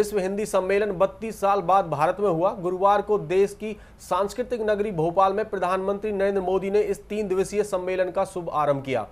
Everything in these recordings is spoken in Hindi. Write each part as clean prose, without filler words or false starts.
विश्व हिंदी सम्मेलन 32 साल बाद भारत में हुआ। गुरुवार को देश की सांस्कृतिक नगरी भोपाल में प्रधानमंत्री नरेंद्र मोदी ने इस 3 दिवसीय सम्मेलन का शुभ आरंभ किया।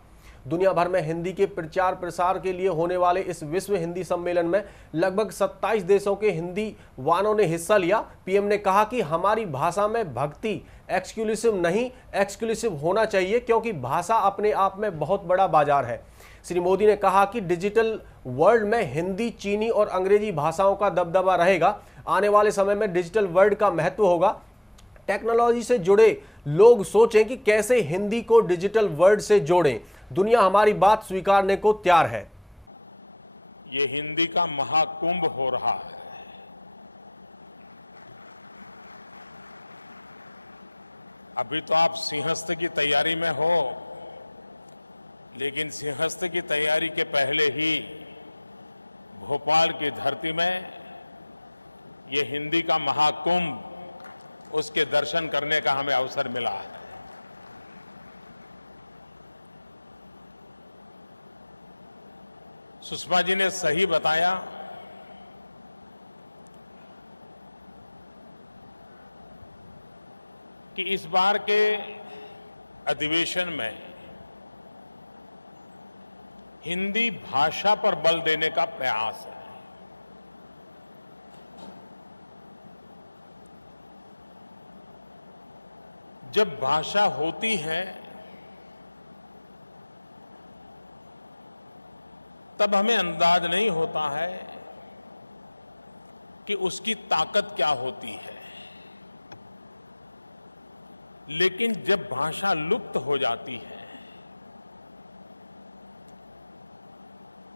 दुनिया भर में हिंदी के प्रचार प्रसार के लिए होने वाले इस विश्व हिंदी सम्मेलन में लगभग 27 देशों के हिंदी वानों ने हिस्सा लिया। पीएम ने कहा कि हमारी भाषा में भक्ति एक्सक्लूसिव नहीं, एक्सक्लूसिव होना चाहिए, क्योंकि भाषा अपने आप में बहुत बड़ा बाजार है। श्री मोदी ने कहा कि डिजिटल वर्ल्ड में हिंदी, चीनी और अंग्रेजी भाषाओं का दबदबा रहेगा। आने वाले समय में डिजिटल वर्ल्ड का महत्व होगा। टेक्नोलॉजी से जुड़े लोग सोचें कि कैसे हिंदी को डिजिटल वर्ल्ड से जोड़ें। दुनिया हमारी बात स्वीकारने को तैयार है। ये हिंदी का महाकुंभ हो रहा है। अभी तो आप सिंहस्थ की तैयारी में हो, लेकिन सिंहस्थ की तैयारी के पहले ही भोपाल की धरती में ये हिंदी का महाकुंभ, उसके दर्शन करने का हमें अवसर मिला है। सुषमा जी ने सही बताया कि इस बार के अधिवेशन में हिंदी भाषा पर बल देने का प्रयास है। जब भाषा होती है तब हमें अंदाज नहीं होता है कि उसकी ताकत क्या होती है, लेकिन जब भाषा लुप्त हो जाती है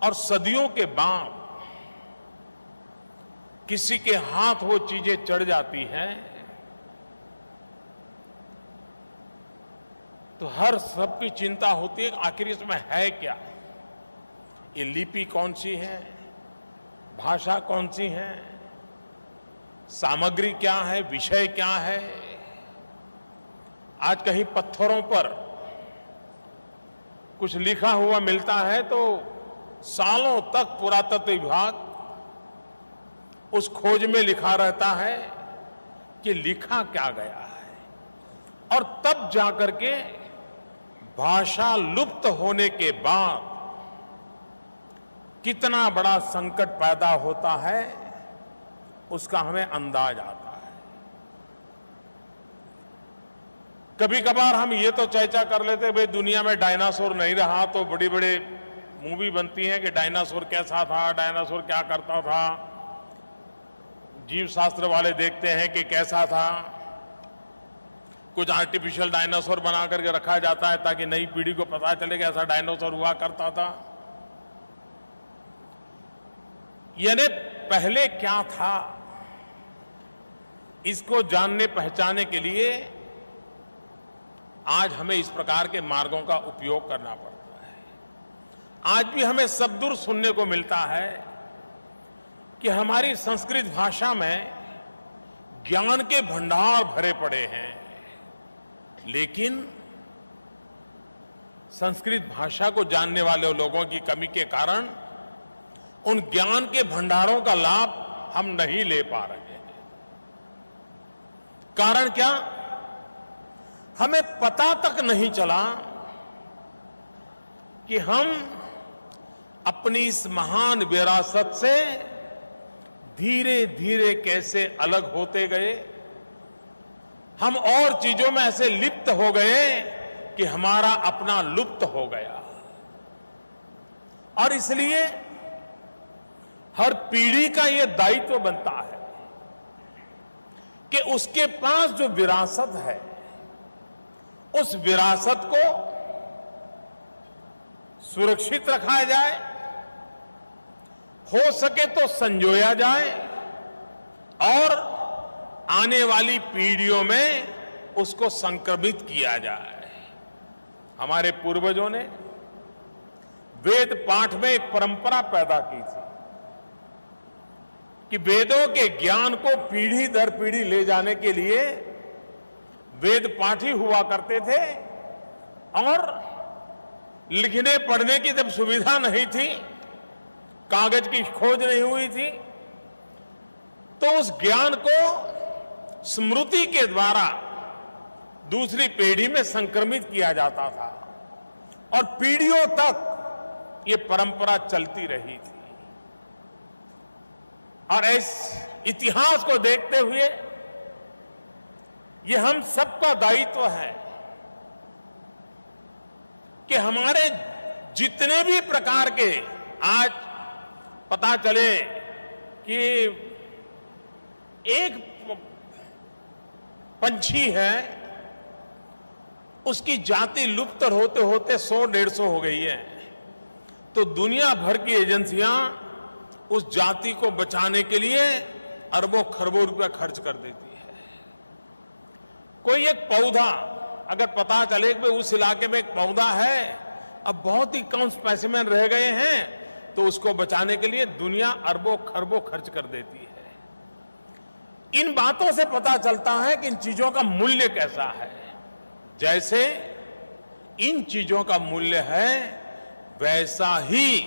और सदियों के बाद किसी के हाथ वो चीजें चढ़ जाती हैं, तो हर सबकी चिंता होती है कि आखिर इसमें है क्या, ये लिपि कौन सी है, भाषा कौन सी है, सामग्री क्या है, विषय क्या है। आज कहीं पत्थरों पर कुछ लिखा हुआ मिलता है तो सालों तक पुरातत्व विभाग उस खोज में लिखा रहता है कि लिखा क्या गया है, और तब जाकर के भाषा लुप्त होने के बाद कितना बड़ा संकट पैदा होता है उसका हमें अंदाज आता है। कभी कभार हम ये तो चर्चा कर लेते भाई दुनिया में डायनासोर नहीं रहा तो बड़ी बड़ी मूवी बनती है कि डायनासोर कैसा था, डायनासोर क्या करता था, जीव शास्त्र वाले देखते हैं कि कैसा था। कुछ आर्टिफिशियल डायनासोर बना करके रखा जाता है ताकि नई पीढ़ी को पता चले कि ऐसा डायनासोर हुआ करता था। यानी पहले क्या था, इसको जानने पहचानने के लिए आज हमें इस प्रकार के मार्गों का उपयोग करना पड़ता है। आज भी हमें सबदूर सुनने को मिलता है कि हमारी संस्कृत भाषा में ज्ञान के भंडार भरे पड़े हैं, लेकिन संस्कृत भाषा को जानने वाले लोगों की कमी के कारण उन ज्ञान के भंडारों का लाभ हम नहीं ले पा रहे हैं। कारण क्या? हमें पता तक नहीं चला कि हम अपनी इस महान विरासत से धीरे धीरे कैसे अलग होते गए। हम और चीजों में ऐसे लिप्त हो गए कि हमारा अपना लुप्त हो गया। और इसलिए हर पीढ़ी का यह दायित्व बनता है कि उसके पास जो विरासत है उस विरासत को सुरक्षित रखा जाए, हो सके तो संजोया जाए और आने वाली पीढ़ियों में उसको संक्रमित किया जाए। हमारे पूर्वजों ने वेद पाठ में एक परंपरा पैदा की थी कि वेदों के ज्ञान को पीढ़ी दर पीढ़ी ले जाने के लिए वेद पाठी हुआ करते थे, और लिखने पढ़ने की जब सुविधा नहीं थी, कागज की खोज नहीं हुई थी, तो उस ज्ञान को स्मृति के द्वारा दूसरी पीढ़ी में संक्रमित किया जाता था और पीढ़ियों तक ये परंपरा चलती रही थी। और इस इतिहास को देखते हुए ये हम सबका दायित्व है कि हमारे जितने भी प्रकार के आज पता चले कि एक पंछी है, उसकी जाति लुप्त होते होते 100-150 हो गई है, तो दुनिया भर की एजेंसियां उस जाति को बचाने के लिए अरबों खरबों रुपया खर्च कर देती है। कोई एक पौधा अगर पता चले कि उस इलाके में एक पौधा है, अब बहुत ही कम स्पेसिमेन रह गए हैं, तो उसको बचाने के लिए दुनिया अरबों खरबों खर्च कर देती है। इन बातों से पता चलता है कि इन चीजों का मूल्य कैसा है। जैसे इन चीजों का मूल्य है, वैसा ही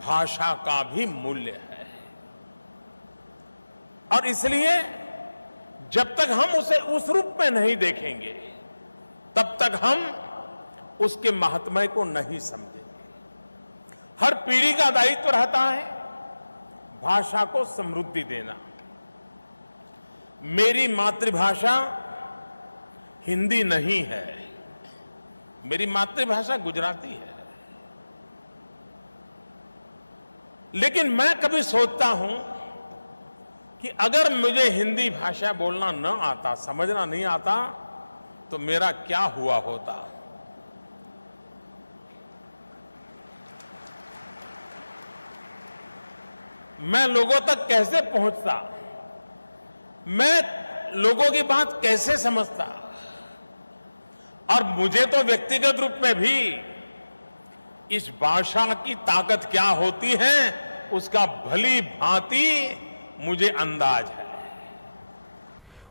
भाषा का भी मूल्य है। और इसलिए जब तक हम उसे उस रूप में नहीं देखेंगे, तब तक हम उसके महात्म्य को नहीं समझेंगे। हर पीढ़ी का दायित्व रहता है भाषा को समृद्धि देना। मेरी मातृभाषा हिंदी नहीं है, मेरी मातृभाषा गुजराती है। लेकिन मैं कभी सोचता हूं कि अगर मुझे हिंदी भाषा बोलना न आता, समझना नहीं आता, तो मेरा क्या हुआ होता। मैं लोगों तक कैसे पहुंचता, मैं लोगों की बात कैसे समझता, और मुझे तो व्यक्तिगत रूप में भी इस भाषा की ताकत क्या होती है उसका भली भांति मुझे अंदाज है।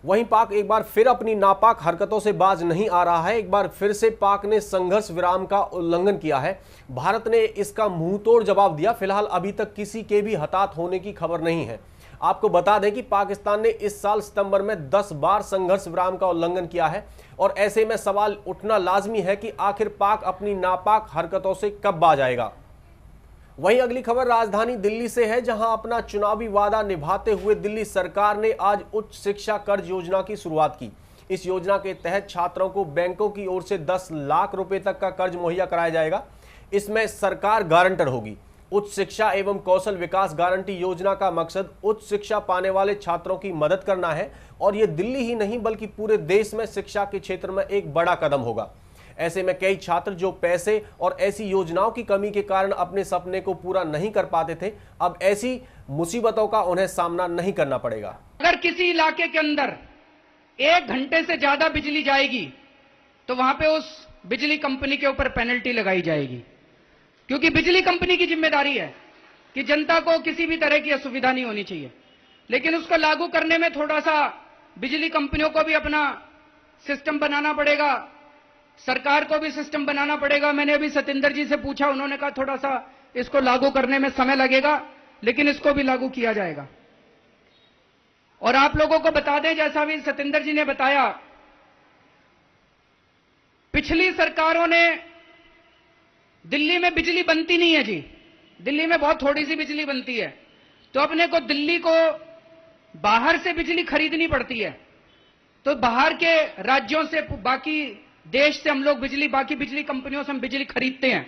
वहीं पाक एक बार फिर अपनी नापाक हरकतों से बाज नहीं आ रहा है। एक बार फिर से पाक ने संघर्ष विराम का उल्लंघन किया है। भारत ने इसका मुंहतोड़ जवाब दिया। फिलहाल अभी तक किसी के भी हताहत होने की खबर नहीं है। आपको बता दें कि पाकिस्तान ने इस साल सितंबर में 10 बार संघर्ष विराम का उल्लंघन किया है और ऐसे में सवाल उठना लाजमी है कि आखिर पाक अपनी नापाक हरकतों से कब बाज आएगा। वहीं अगली खबर राजधानी दिल्ली से है, जहां अपना चुनावी वादा निभाते हुए दिल्ली सरकार ने आज उच्च शिक्षा कर्ज योजना की शुरुआत की। इस योजना के तहत छात्रों को बैंकों की ओर से 10 लाख रुपए तक का कर्ज मुहैया कराया जाएगा। इसमें सरकार गारंटर होगी। उच्च शिक्षा एवं कौशल विकास गारंटी योजना का मकसद उच्च शिक्षा पाने वाले छात्रों की मदद करना है और यह दिल्ली ही नहीं बल्कि पूरे देश में शिक्षा के क्षेत्र में एक बड़ा कदम होगा। ऐसे में कई छात्र जो पैसे और ऐसी योजनाओं की कमी के कारण अपने सपने को पूरा नहीं कर पाते थे, अब ऐसी मुसीबतों का उन्हें सामना नहीं करना पड़ेगा। अगर किसी इलाके के अंदर 1 घंटे से ज्यादा बिजली जाएगी तो वहां पे उस बिजली कंपनी के ऊपर पेनल्टी लगाई जाएगी, क्योंकि बिजली कंपनी की जिम्मेदारी है कि जनता को किसी भी तरह की असुविधा नहीं होनी चाहिए। लेकिन उसको लागू करने में थोड़ा सा बिजली कंपनियों को भी अपना सिस्टम बनाना पड़ेगा, सरकार को भी सिस्टम बनाना पड़ेगा। मैंने अभी सतेंद्र जी से पूछा, उन्होंने कहा थोड़ा सा इसको लागू करने में समय लगेगा, लेकिन इसको भी लागू किया जाएगा। और आप लोगों को बता दें, जैसा भी सतेंद्र जी ने बताया, पिछली सरकारों ने, दिल्ली में बिजली बनती नहीं है जी, दिल्ली में बहुत थोड़ी सी बिजली बनती है, तो अपने को दिल्ली को बाहर से बिजली खरीदनी पड़ती है। तो बाहर के राज्यों से, बाकी देश से हम लोग बिजली, बाकी बिजली कंपनियों से हम बिजली खरीदते हैं।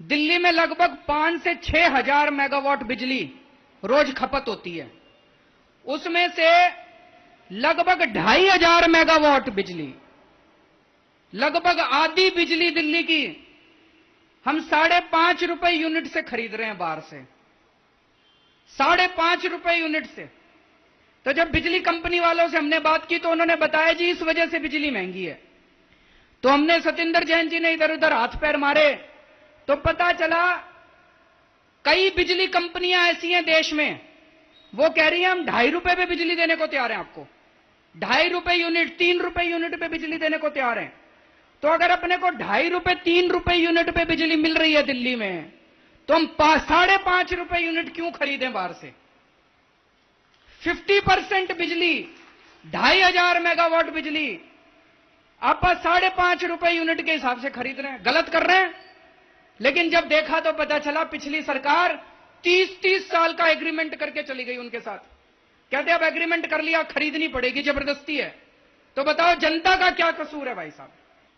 दिल्ली में लगभग 5 से 6 हजार मेगावाट बिजली रोज खपत होती है। उसमें से लगभग 2,500 मेगावाट बिजली, लगभग आधी बिजली दिल्ली की हम 5.5 रुपए यूनिट से खरीद रहे हैं बाहर से, 5.5 रुपए यूनिट से। तो जब बिजली कंपनी वालों से हमने बात की तो उन्होंने बताया जी इस वजह से बिजली महंगी है। तो हमने, सतेंद्र जैन जी ने इधर उधर हाथ पैर मारे तो पता चला कई बिजली कंपनियां ऐसी हैं देश में, वो कह रही हैं हम 2.5 रुपए पे बिजली देने को तैयार हैं, आपको 2.5 रुपए यूनिट, 3 रुपए यूनिट पे बिजली देने को तैयार हैं। तो अगर अपने को 2.5 रुपए 3 रुपए यूनिट पे बिजली मिल रही है दिल्ली में, तो हम 5.5 रुपए यूनिट क्यों खरीदें बाहर से? 50% बिजली, 2500 मेगावाट बिजली आप 5.5 रुपए यूनिट के हिसाब से खरीद रहे हैं। गलत कर रहे हैं। लेकिन जब देखा तो पता चला पिछली सरकार 30-30 साल का एग्रीमेंट करके चली गई उनके साथ। कहते अब एग्रीमेंट कर लिया, खरीदनी पड़ेगी, जबरदस्ती है। तो बताओ जनता का क्या कसूर है भाई साहब?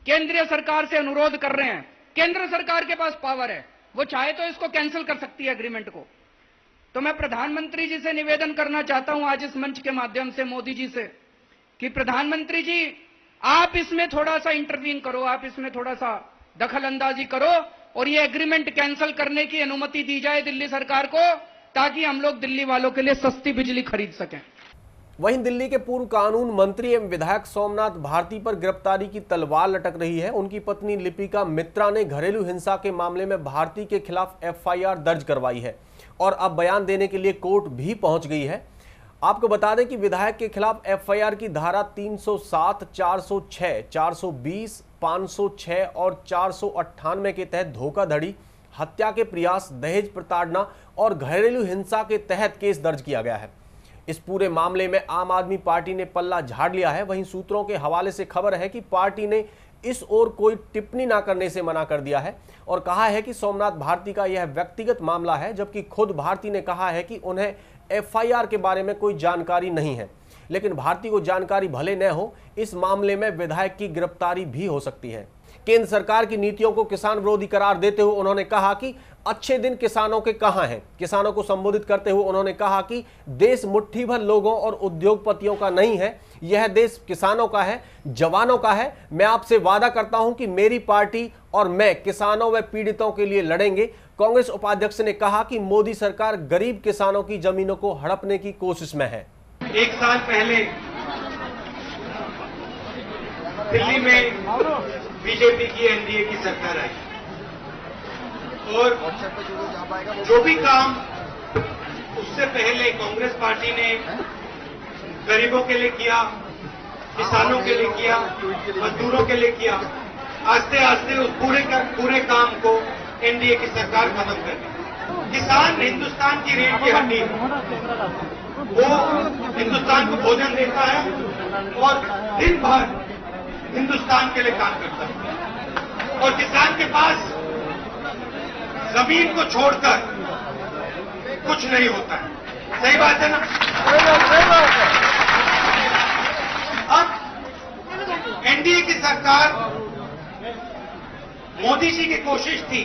केंद्रीय सरकार से अनुरोध कर रहे हैं, केंद्र सरकार के पास पावर है, वो चाहे तो इसको कैंसिल कर सकती है एग्रीमेंट को। तो मैं प्रधानमंत्री जी से निवेदन करना चाहता हूं आज इस मंच के माध्यम से मोदी जी से कि प्रधानमंत्री जी आप इसमें थोड़ा सा इंटरवीन करो, आप इसमें थोड़ा सा दखल अंदाजी करो और ये एग्रीमेंट कैंसिल करने की अनुमति दी जाए दिल्ली सरकार को, ताकि हम लोग दिल्ली वालों के लिए सस्ती बिजली खरीद सकें। वहीं दिल्ली के पूर्व कानून मंत्री एवं विधायक सोमनाथ भारती पर गिरफ्तारी की तलवार लटक रही है। उनकी पत्नी लिपिका मित्रा ने घरेलू हिंसा के मामले में भारती के खिलाफ एफआईआर दर्ज करवाई है और अब बयान देने के लिए कोर्ट भी पहुंच गई है। आपको बता दें कि विधायक के खिलाफ एफआईआर की धारा 307, 406, 420, 506 और 498 के तहत धोखाधड़ी, हत्या के प्रयास, दहेज प्रताड़ना और घरेलू हिंसा के तहत केस दर्ज किया गया है। इस पूरे मामले में आम आदमी पार्टी ने पल्ला झाड़ लिया है। वहीं सूत्रों के हवाले से खबर है कि पार्टी ने इस ओर कोई टिप्पणी न करने से मना कर दिया है और कहा है कि सोमनाथ भारती का यह व्यक्तिगत मामला है, जबकि खुद भारती ने कहा है कि उन्हें एफआईआर के बारे में कोई जानकारी नहीं है। लेकिन भारती को जानकारी भले न हो, इस मामले में विधायक की गिरफ्तारी भी हो सकती है। केंद्र सरकार की नीतियों को किसान विरोधी करार देते हुए उन्होंने कहा कि अच्छे दिन किसानों के कहां हैं। किसानों को संबोधित करते हुए उन्होंने कहा कि देश मुट्ठी भर लोगों और उद्योगपतियों का नहीं है, यह देश किसानों का है, जवानों का है। मैं आपसे वादा करता हूं कि मेरी पार्टी और मैं किसानों व पीड़ितों के लिए लड़ेंगे। कांग्रेस उपाध्यक्ष ने कहा कि मोदी सरकार गरीब किसानों की जमीनों को हड़पने की कोशिश में है। एक साल पहले दिल्ली में बीजेपी की एनडीए की सरकार आई और जो भी काम उससे पहले कांग्रेस पार्टी ने गरीबों के लिए किया, किसानों के लिए किया, मजदूरों के लिए किया, आस्ते आस्ते उस पूरे काम को एनडीए की सरकार खत्म कर दी। किसान हिंदुस्तान की रीढ़ की हड्डी है, वो हिंदुस्तान को भोजन देता है और दिन भर हिंदुस्तान के लिए काम करता है। और किसान के पास जमीन को छोड़कर कुछ नहीं होता है। सही बात है ना? अब एनडीए की सरकार, मोदी जी की कोशिश थी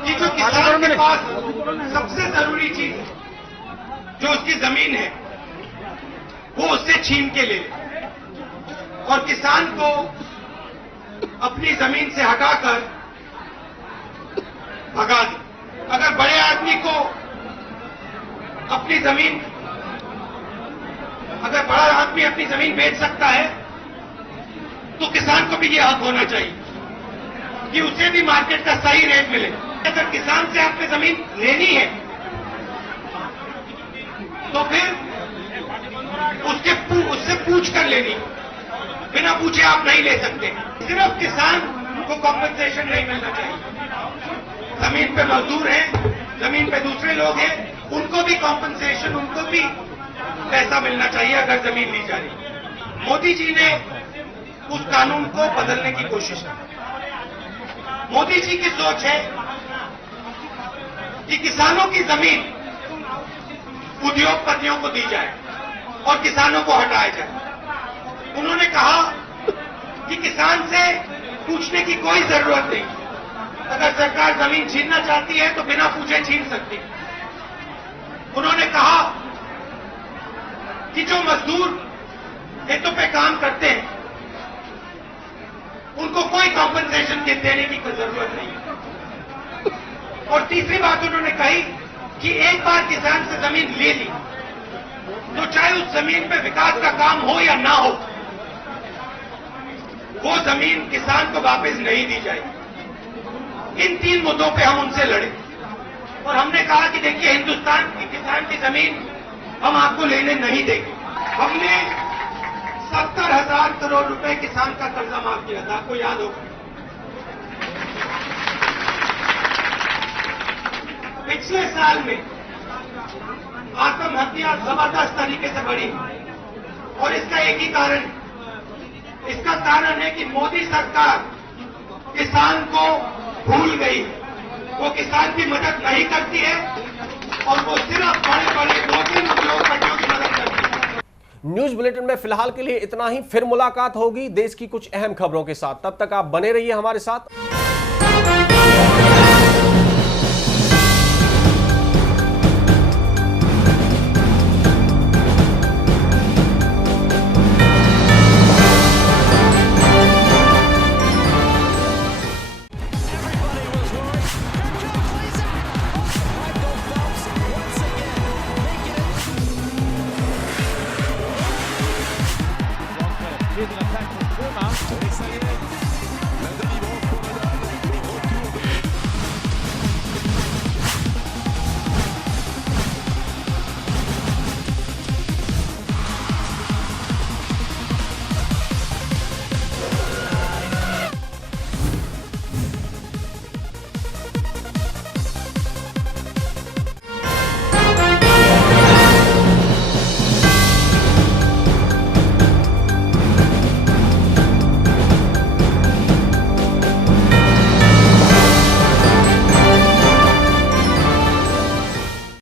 कि जो किसान के पास सबसे जरूरी चीज जो उसकी जमीन है वो उससे छीन के ले और किसान को अपनी जमीन से हटाकर भगा दे। अगर बड़े आदमी को अपनी जमीन, अगर बड़ा आदमी अपनी जमीन बेच सकता है तो किसान को भी यह हक होना चाहिए कि उसे भी मार्केट का सही रेट मिले। अगर किसान से आपने जमीन लेनी है तो फिर उससे पूछ कर लेनी, बिना पूछे आप नहीं ले सकते। सिर्फ किसान को कॉम्पेंसेशन नहीं मिलना चाहिए। जमीन पे मजदूर हैं, जमीन पे दूसरे लोग हैं, उनको भी कॉम्पेंसेशन, उनको भी पैसा मिलना चाहिए अगर जमीन ली जा रही। मोदी जी ने उस कानून को बदलने की कोशिश की। मोदी जी की सोच है कि किसानों की जमीन उद्योगपतियों को दी जाए और किसानों को हटाया जाए। उन्होंने कहा कि किसान से पूछने की कोई जरूरत नहीं, अगर सरकार जमीन छीनना चाहती है तो बिना पूछे छीन सकती। उन्होंने कहा कि जो मजदूर खेतों पे काम करते हैं उनको कोई कॉम्पेंसेशन देने की कोई जरूरत नहीं। और तीसरी बात उन्होंने कही कि एक बार किसान से जमीन ले ली तो चाहे उस जमीन पे विकास का काम हो या ना हो, वो जमीन किसान को वापस नहीं दी जाएगी। इन 3 मुद्दों पे हम उनसे लड़े और हमने कहा कि देखिए, हिंदुस्तान की किसान की जमीन हम आपको लेने नहीं देंगे। हमने 70,000 करोड़ रुपए किसान का कर्जा माफ किया था, आपको याद होगा। पिछले साल में आत्महत्या जबरदस्त तरीके से बढ़ी और इसका एक ही कारण, इसका कारण है कि मोदी सरकार किसान को भूल गई। वो किसान की मदद नहीं करती है और वो सिर्फ बड़े बड़े 2-3 उद्योगपतियों की मदद करती है। न्यूज बुलेटिन में फिलहाल के लिए इतना ही। फिर मुलाकात होगी देश की कुछ अहम खबरों के साथ। तब तक आप बने रहिए हमारे साथ।